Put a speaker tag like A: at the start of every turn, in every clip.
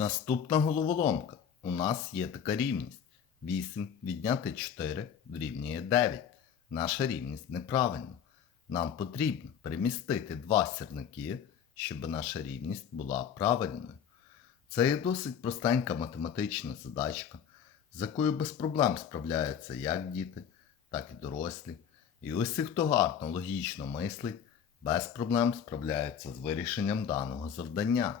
A: Наступна головоломка. У нас є така рівність. 8 відняти 4 дорівнює 9. Наша рівність неправильна. Нам потрібно перемістити два сірники, щоб наша рівність була правильною. Це є досить простенька математична задачка, з якою без проблем справляються як діти, так і дорослі. І усі, хто гарно логічно мислить, без проблем справляється з вирішенням даного завдання.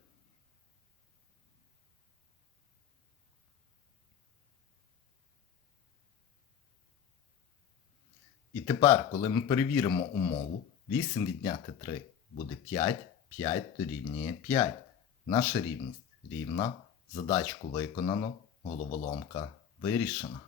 A: І тепер, коли ми перевіримо умову, 8 відняти 3 буде 5, 5 дорівнює 5. Наша рівність рівна. Задачку виконано, головоломка вирішена.